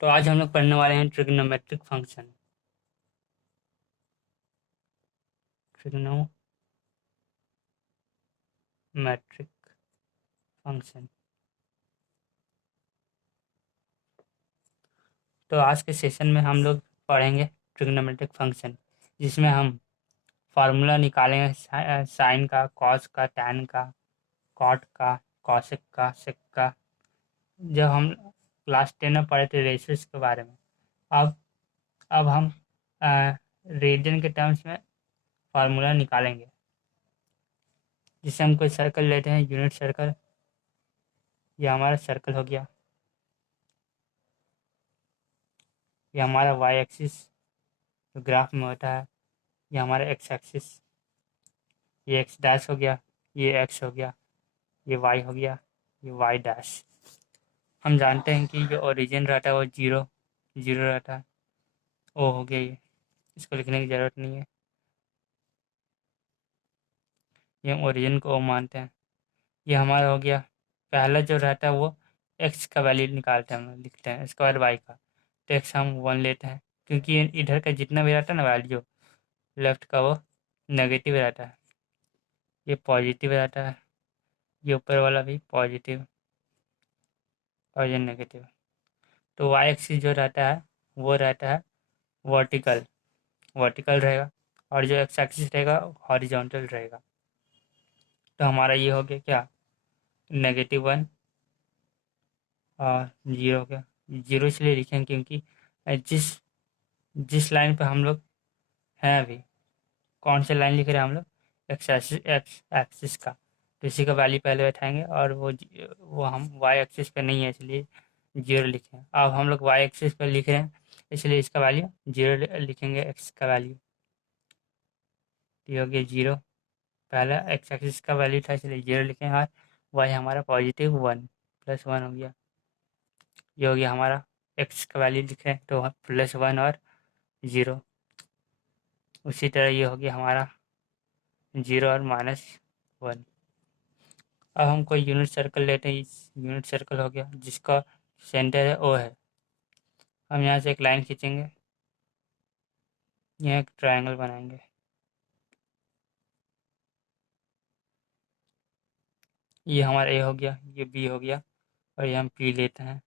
तो आज हम लोग पढ़ने वाले हैं ट्रिग्नोमेट्रिक फंक्शन। Trigonometric function. तो आज के सेशन में हम लोग पढ़ेंगे ट्रिग्नोमेट्रिक फंक्शन, जिसमें हम फार्मूला निकालेंगे साइन का, कॉस का, टैन का, कॉट का, कॉसेक का, सेक का। जब हम क्लास 10 में पढ़े थे रेशियोज के बारे में, अब अब हम रेडियन के टर्म्स में फार्मूला निकालेंगे। जिससे हम कोई सर्कल लेते हैं, यूनिट सर्कल। ये हमारा सर्कल हो गया। ये हमारा वाई एक्सिस जो ग्राफ में होता है। ये हमारा एक्स एक्सिस। ये एक्स डैश हो गया। ये एक्स हो गया। ये वाई हो गया। ये वाई डैश। हम जानते हैं कि जो ओरिजिन रहता है वो जीरो जीरो रहता है। ओ हो गया ये, इसको लिखने की ज़रूरत नहीं है। ये हम ओरिजिन को ओ मानते हैं। ये हमारा हो गया। पहला जो रहता है वो एक्स का वैल्यू निकालते हैं, हम लोग लिखते हैं। इसके बाद वाई का, तो एक्स हम वन लेते हैं, क्योंकि इधर का जितना भी रहता है ना वैल्यू, लेफ्ट का वो नेगेटिव रहता है, ये पॉजिटिव रहता है। ये ऊपर वाला भी पॉजिटिव और ये नेगेटिव। तो वाई एक्सिस जो रहता है वो रहता है वर्टिकल, वर्टिकल रहेगा। और जो एक्स एक्सिस रहेगा हॉरिजॉन्टल रहेगा। तो हमारा ये हो गया क्या, -1 और जीरो हो गया। जीरो इसलिए लिखेंगे क्योंकि जिस जिस लाइन पे हम लोग हैं अभी, कौन से लाइन लिख रहे हैं हम लोग, एक्स एक्सिस का। तो इसी का वैल्यू पहले बैठाएंगे, और वो हम वाई एक्सिस पे नहीं है इसलिए जीरो लिखे हैं। अब हम लोग वाई एक्सिस पे लिख रहे हैं, इसलिए इसका वैल्यू जीरो लिखेंगे, एक्स का वैल्यू। तो ये हो गया जीरो। पहला एक्स एक्सिस का वैल्यू था इसलिए जीरो लिखें, और वाई हमारा +1 +1 हो गया। ये हो गया हमारा एक्स का वैल्यू लिखें तो +1 और ज़ीरो। उसी तरह ये हो गया हमारा जीरो और -1। अब हम कोई यूनिट सर्कल लेते हैं। यूनिट सर्कल हो गया जिसका सेंटर है ओ है। हम यहाँ से एक लाइन खींचेंगे, यहाँ एक ट्रायंगल बनाएंगे। ये हमारा ए हो गया, ये बी हो गया, और ये हम पी लेते हैं।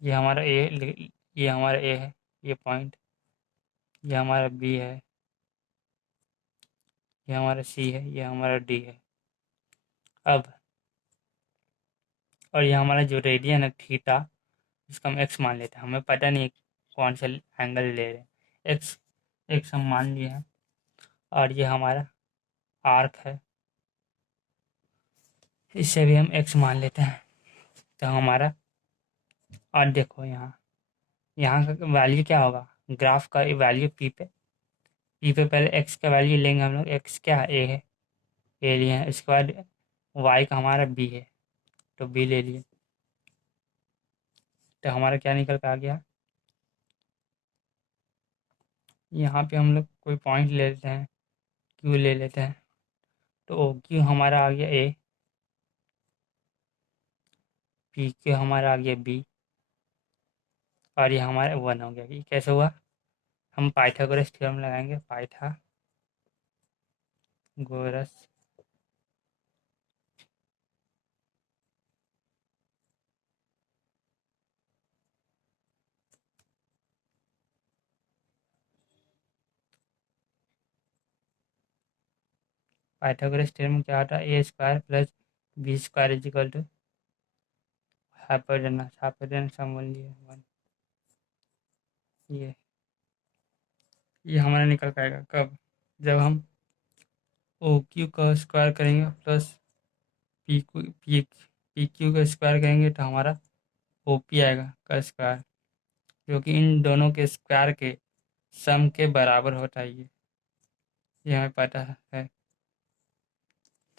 ये हमारा ये हमारा ए है, ये पॉइंट। ये हमारा बी है, ये हमारा सी है, ये हमारा डी है। अब और ये हमारा जो रेडियन है थीटा, इसको हम एक्स मान लेते हैं। हमें पता नहीं कौन सा एंगल ले रहे हैं। एक्स एक्स हम मान लिए हैं। और ये हमारा आर्क है, इससे भी हम एक्स मान लेते हैं। तो हमारा, और देखो यहाँ यहाँ का वैल्यू क्या होगा, ग्राफ का वैल्यू पी पे पहले एक्स का वैल्यू लेंगे हम लोग। एक्स क्या है, ए है, ए लिए हैं। इसके बाद वाई का हमारा बी है, तो बी ले लिए। तो हमारा क्या निकल के आ गया, यहाँ पे हम लोग कोई पॉइंट ले लेते हैं, क्यू ले लेते हैं। तो क्यू हमारा आ गया ए, पी क्यू हमारा आ गया बी, और ये हमारा 1 हो गया। ये कैसे हुआ, हम पाइथागोरस थ्योरम लगाएंगे। पाइथागोरस पाइथागोरस थ्योरम क्या होता है, A² + B² = हाइपोटेनस। हाइपोटेनस हम बोल लिए 1। ये ये हमारा निकल पाएगा कब, जब हम ओ क्यू का स्क्वायर करेंगे प्लस पी क्यू का स्क्वायर करेंगे, तो हमारा ओ पी आएगा का स्क्वायर, क्योंकि इन दोनों के स्क्वायर के सम के बराबर होता है। ये हमें पता है।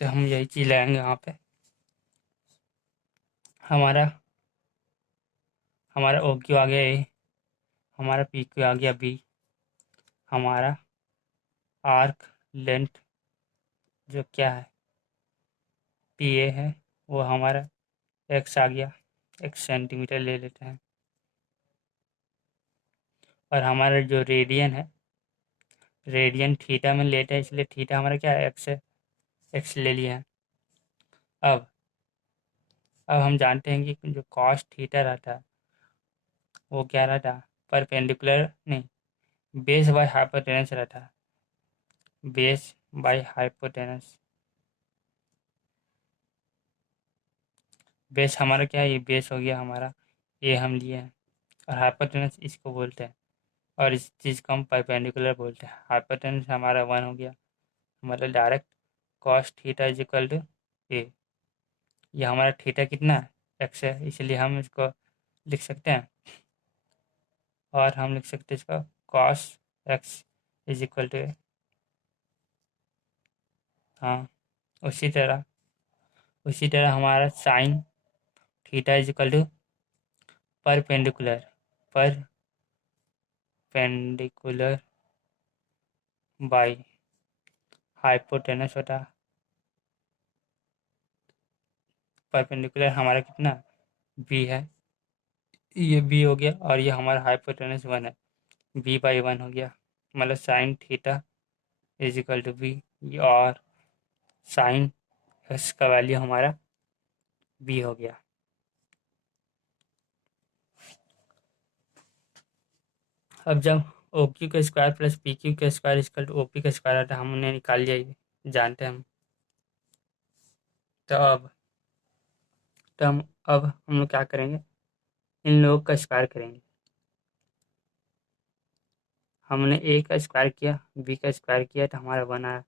तो हम यही चीज़ लगाएंगे यहाँ पे। हमारा हमारा ओ क्यू आ गया ए, हमारा पी क्यू आ गया बी, हमारा आर्क लेंथ जो क्या है पी ए है, वो हमारा एक्स आ गया। एक्स सेंटीमीटर ले लेते हैं। और हमारा जो रेडियन है, रेडियन थीटा में लेता है, इसलिए थीटा हमारा क्या है, एक्स है, एक्स ले लिया है। अब अब हम जानते हैं कि जो कॉस थीटा रहता है वो क्या रहता है, परपेंडिकुलर नहीं, बेस बाय हाइपोटेनस रहता है, बेस बाय हाइपोटेनस। बेस हमारा क्या है, ये बेस हो गया हमारा, ये हम लिए हैं, और हाइपोटेनस इसको बोलते हैं, और इस चीज़ को हम परपेंडिकुलर बोलते हैं। हाइपोटेनस हमारा 1 हो गया, मतलब direct cos theta is equal to A. ये हमारा थीटा कितना है, एक्स है, इसलिए हम इसको लिख सकते हैं, और हम लिख सकते हैं इसका cos X is equal to A. हाँ, उसी तरह हमारा sine theta is equal to perpendicular, perpendicular by hypotenuse होता। परपेंडिकुलर हमारा कितना, बी है, ये बी हो गया, और ये हमारा हाइपोटेनस 1 है, बी बाई 1 हो गया, मतलब sine theta is equal to B, और साइन एक्स का वैल्यू हमारा बी हो गया। अब जब ओ क्यू का स्क्वायर प्लस पी क्यू का square equal to O P का स्क्वायर आता है, हमने निकाल लिया, ये जानते हैं हम। तो अब हम लोग क्या करेंगे, इन लोगों का स्क्वायर करेंगे। हमने ए का स्क्वायर किया, बी का स्क्वायर किया, तो हमारा 1 आया।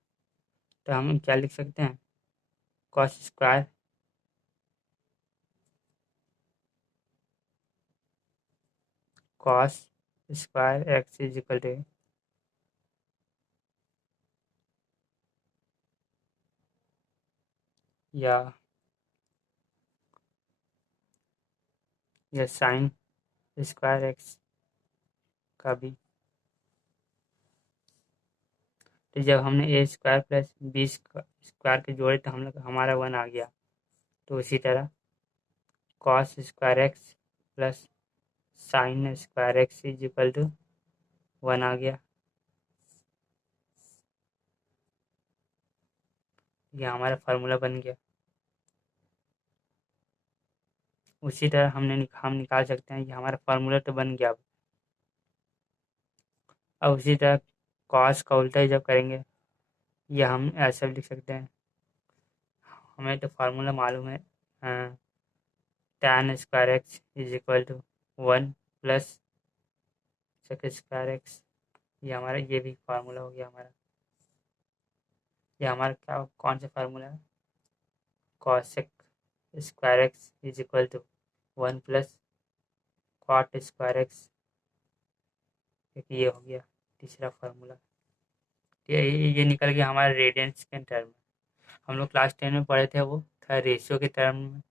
तो हम क्या लिख सकते हैं, cos square cos square X is equal to, या साइन स्क्वायर एक्स का भी। तो जब हमने A square plus B square के जोड़े, तो हम लोग हमारा 1 आ गया। तो उसी तरह cos square X plus sine square X is equal to 1 आ गया। ये हमारा फार्मूला बन गया। उसी तरह हम निकाल सकते हैं, ये हमारा फार्मूला तो बन गया। अब उसी तरह कॉस का उल्टा ही जब करेंगे, ये हम ऐसा भी लिख सकते हैं, हमें तो फार्मूला मालूम है, tan square X is equal to 1 plus sec square X. ये हमारा, ये भी फार्मूला हो गया हमारा। ये हमारा क्या, कौन सा फार्मूला है, cosec square X is equal to 1 plus cot square X. एक ये हो गया तीसरा फार्मूला। ये निकल गया हमारे रेडियंस के टर्म में। हम लोग क्लास 10 में पढ़े थे, वो था रेशियो के टर्म में।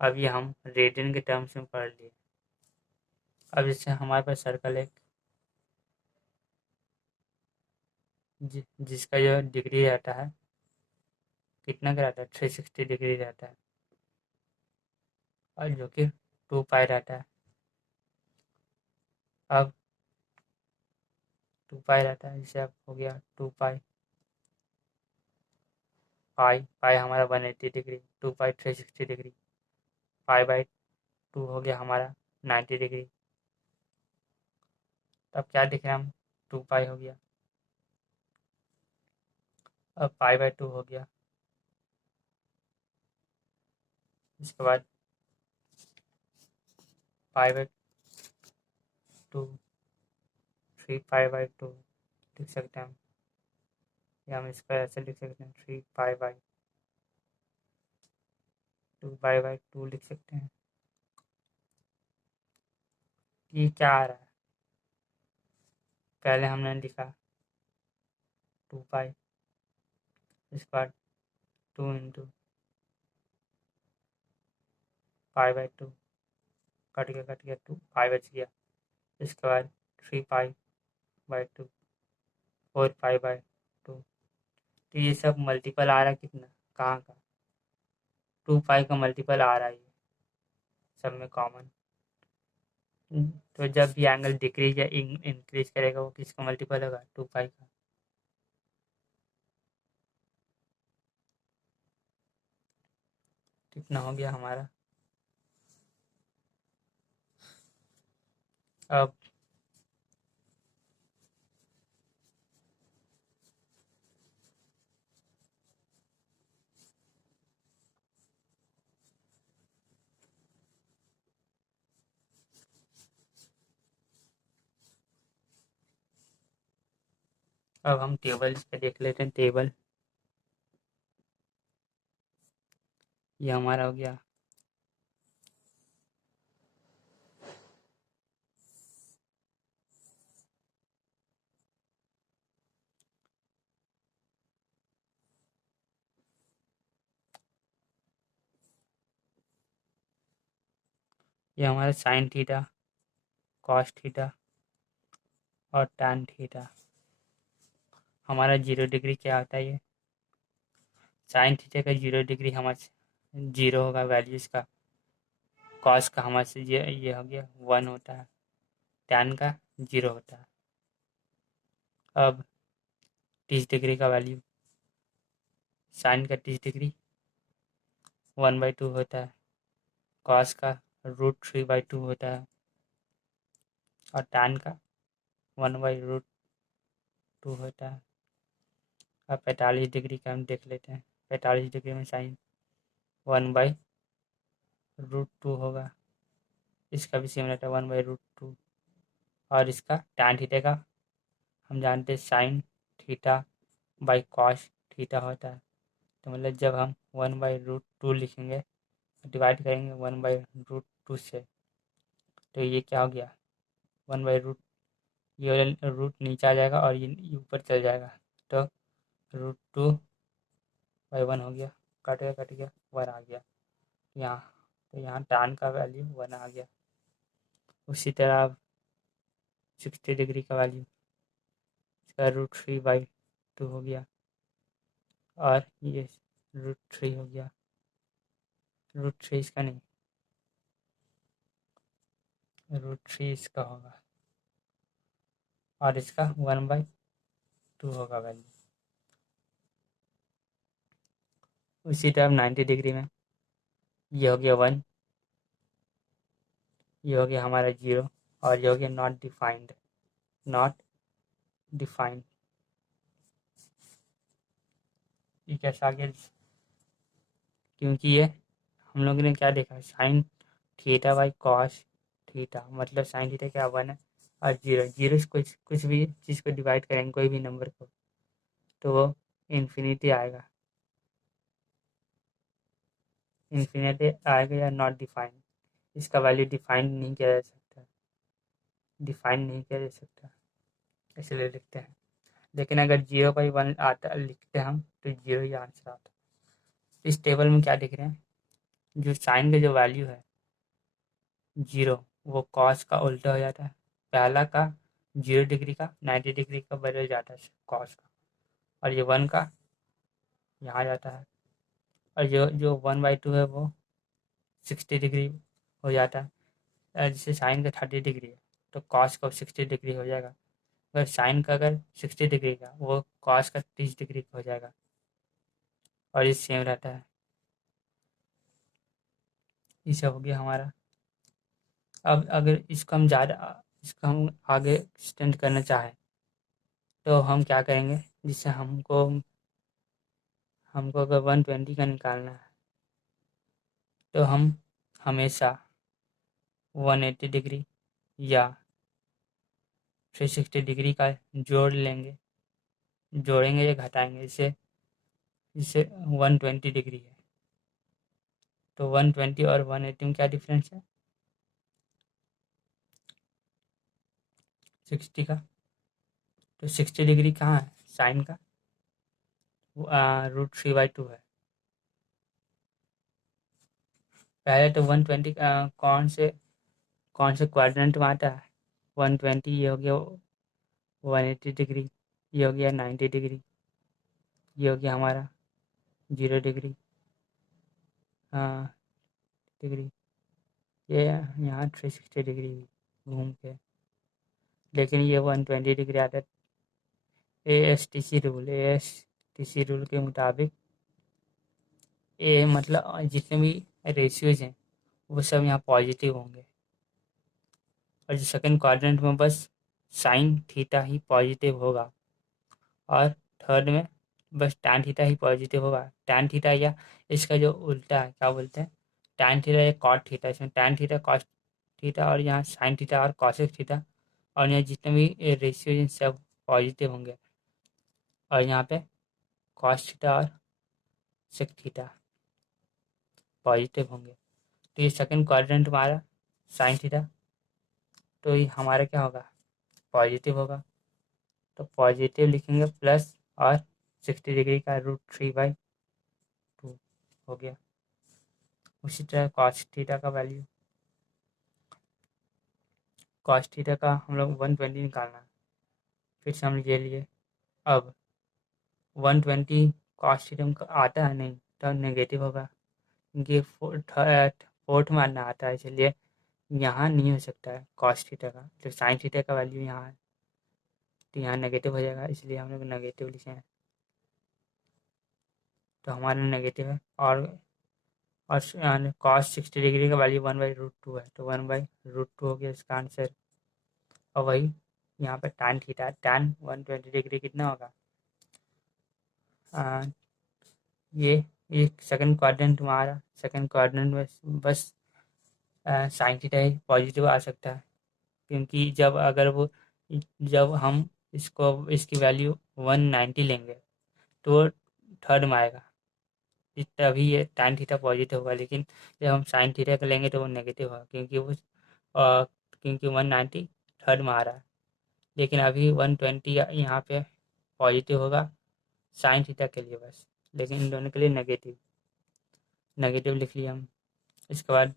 अब ये हम रेडियन के टर्म्स में पढ़ लिए। अब जैसे हमारे पास सर्कल है, जिसका जो डिग्री रहता है, कितना का रहता है, 360 डिग्री रहता है, और जो कि 2 पाई रहता है। अब 2 पाई रहता है, जैसे अब हो गया 2 पाई, पाई पाई हमारा 180 degree, 2 pi 360 degree, pi by 2 हो गया हमारा 90 डिग्री। तब क्या दिख रहा है, हम 2 पाई हो गया, अब पाई बाई 2 हो गया। इसके बाद पाई बाई 2, 3 पाई बाई 2 लिख सकते हैं हम, या हम इसको ऐसे लिख सकते हैं, 3 पाई बाई 2 लिख सकते हैं। ये क्या आ रहा है, पहले हमने लिखा 2 पाई, इसके बाद 2 इंटू पाई बाई 2, कट गया 2 पाई बच गया। इसके बाद 3 पाई बाई 2, 4 पाई बाई 2। तो ये सब मल्टीपल आ रहा है कितना, कहाँ का, 2 पाई का मल्टीपल आ रहा है ये सब में कॉमन। तो जब भी एंगल डिक्रीज या इंक्रीज करेगा वो किसका मल्टीपल होगा, 2 पाई का। कितना हो गया हमारा। अब हम टेबल पे देख लेते हैं। टेबल ये हमारा हो गया। ये हमारा साइन थीटा, कॉस थीटा और टैन थीटा। हमारा 0 डिग्री क्या होता है ये। साइन थीटा का 0 डिग्री हमारे 0 होगा वैल्यू इसका। कॉस का हमारे से ये हो गया 1 होता है। टैन का 0 होता है। अब 30 डिग्री का वैल्यू, साइन का 30 डिग्री 1/2 होता है। कॉस का √3/2 होता है। और टैन का 1/√2 होता है। अब 45 डिग्री का हम देख लेते हैं। 45 डिग्री में साइन 1/√2 होगा। इसका भी सेम रहता है 1/√2। और इसका टैन थीटा का हम जानते हैं sine theta by cos theta होता है। तो मतलब जब हम 1/√2 लिखेंगे, डिवाइड करेंगे 1/√2 से, तो ये क्या हो गया 1/√, ये वाला रूट नीचे आ जाएगा और ये ऊपर चल जाएगा। तो √2/1 हो गया। कट गया 1 आ गया यहाँ। तो यहाँ टैन का वैल्यू 1 आ गया। उसी तरह अब 60 डिग्री का वैल्यू, इसका √3/2 हो गया। और ये √3 हो गया। √3 इसका नहीं, √3 इसका होगा। और इसका 1/2 होगा वैल्यू। उसी तरह 90 डिग्री में ये हो गया 1, ये हो गया हमारा 0 और ये हो गया नॉट डिफाइंड। नॉट डिफाइंड ये कैसा आ गया, क्योंकि ये हम लोगों ने क्या देखा, sine theta by cos theta, मतलब साइन थीटा क्या 1 है। और 0 से कुछ भी चीज़ को डिवाइड करेंगे, कोई भी नंबर को, तो वो इन्फिनिटी आएगा। इन्फिनिटी आएगा या नॉट डिफाइंड। इसका वैल्यू डिफाइंड नहीं किया जा सकता। डिफाइंड नहीं किया जा सकता, इसलिए लिखते हैं। लेकिन अगर 0/1 आता लिखते हैं हम, तो 0 ही आंसर आता। इस टेबल में क्या दिख रहे हैं, जो साइन का जो वैल्यू है 0, वो कॉस का उल्टा हो जाता है। पहला का 0 डिग्री का 90 डिग्री का बदल जाता है कॉस का। और ये 1 का यहाँ जाता है। और जो जो 1/2 है वो 60 डिग्री हो जाता है। जैसे साइन का 30 डिग्री है, तो कॉस का 60 डिग्री हो जाएगा। अगर साइन का अगर 60 डिग्री का, वो कॉस का 30 डिग्री का हो जाएगा। और ये सेम रहता है। ये सब हो गया हमारा। अब अगर इसको हम आगे एक्सटेंड करना चाहें, तो हम क्या करेंगे, जिससे हमको हमको अगर 120 का निकालना है, तो हम हमेशा 180 डिग्री या 360 डिग्री का जोड़ लेंगे, जोड़ेंगे या घटाएंगे। इससे इससे 120 डिग्री है, तो 120 और 180 में क्या डिफरेंस है, 60 का। तो 60 डिग्री कहाँ है साइन का, √3/2 है। पहले तो 120 कौन से क्वाड्रेंट में आता है, 120, ये हो गया 180 डिग्री, ये हो गया 90 डिग्री, ये हो गया हमारा 0 डिग्री, हाँ डिग्री, ये यहाँ 360 डिग्री घूम के, लेकिन ये 120 डिग्री आता है। A S T C rule के मुताबिक ए मतलब जितने भी रेशियोज हैं वो सब यहाँ पॉजिटिव होंगे, और जो सेकंड क्वाड्रेंट में बस साइन थीटा ही पॉजिटिव होगा, और थर्ड में बस टैन थीटा ही पॉजिटिव होगा। टैन थीटा या इसका जो उल्टा है क्या बोलते हैं, टैन थीटा या कॉट थीटा, इसमें टैन थीटा कॉस थीटा और यहाँ साइन थीटा और कॉसेक थीटा, और यहाँ जितने भी रेशियो सब पॉजिटिव होंगे, और यहाँ पे कॉस थीटा और सेक थीटा पॉजिटिव होंगे। तो ये सेकंड क्वाड्रेंट हमारा साइन थीटा, तो ये हमारा क्या होगा, पॉजिटिव होगा। तो पॉजिटिव लिखेंगे प्लस और 60 डिग्री का √3/2 हो गया। उसी तरह कॉस थीटा का वैल्यू, कॉस थीटा का हम लोग 120 निकालना है, फिर से हम ये लिए। अब 120 कॉस थीटा का आता है नहीं तो नेगेटिव होगा, क्योंकि फोर्थ में आना आता है, इसलिए यहाँ नहीं हो सकता है कॉस थीटा का। तो साइन थीटा का वैल्यू यहाँ है, तो यहाँ नेगेटिव हो जाएगा, इसलिए हम लोग नेगेटिव लिखे हैं। तो हमारा नेगेटिव है, और कॉस 60 डिग्री का वैल्यू 1/√2 है, तो 1/√2 हो गया इसका आंसर। और वही यहाँ पर टैन थीटा, टैन 120 डिग्री कितना होगा, आ, ये सेकंड क्वाड्रेंट हमारा, सेकंड क्वाड्रेंट में बस साइन थीटा ही पॉजिटिव आ सकता है, क्योंकि जब हम इसकी वैल्यू 190 लेंगे तो थर्ड में आएगा, तभी ये टैन थीटा पॉजिटिव होगा। लेकिन जब हम साइन थीटा का लेंगे तो वो नेगेटिव होगा, क्योंकि 190 थर्ड में आ रहा है। लेकिन अभी 120 यहाँ पे पॉजिटिव होगा साइन थीटा के लिए बस, लेकिन इन दोनों के लिए नेगेटिव, नेगेटिव लिख लिया हम। इसके बाद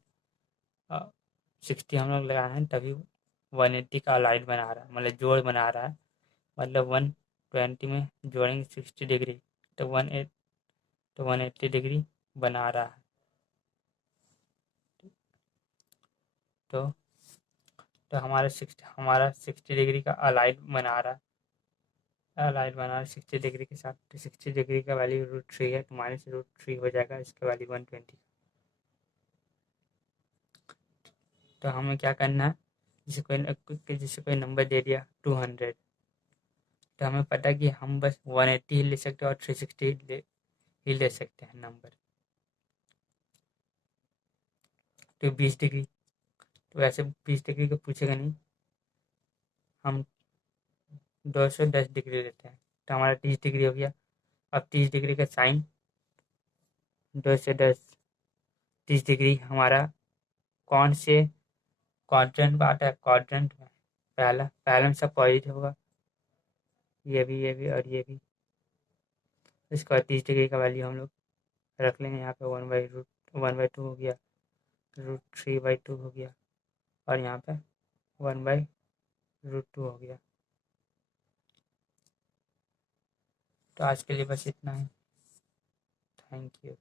60 हम लोग लगाए हैं, तभी 180 का लाइट बना रहा है, मतलब जोड़ बना रहा है। मतलब 120 में जोड़ेंगे 60 डिग्री, तो 180 डिग्री बना रहा है। तो हमारा 60 डिग्री का अलाइट बना रहा है, अलाइट बना रहा है 60 डिग्री के साथ। तो 60 डिग्री का वैल्यू √3 है, तो -√3 हो जाएगा इसका वैल्यू 120। तो हमें क्या करना है, जैसे कोई नंबर दे दिया 200, तो हमें पता है कि हम बस 180 ही ले सकते हैं और 360 ही ले सकते हैं नंबर। तो 20 डिग्री, तो वैसे 20 डिग्री का पूछेगा नहीं, हम 210 डिग्री लेते हैं, तो हमारा 30 डिग्री हो गया। अब 30 डिग्री का साइन 210, 30 डिग्री हमारा कौन से क्वाड्रेंट में आता है, क्वाड्रेंट में पहला में सब पॉजिटिव होगा, ये भी और ये भी। इसका 30 डिग्री का वैल्यू हम लोग रख लेंगे यहाँ पे 1/2 हो गया, √3/2 हो गया, और यहाँ पे 1/√2 हो गया। तो आज के लिए बस इतना ही। Thank you.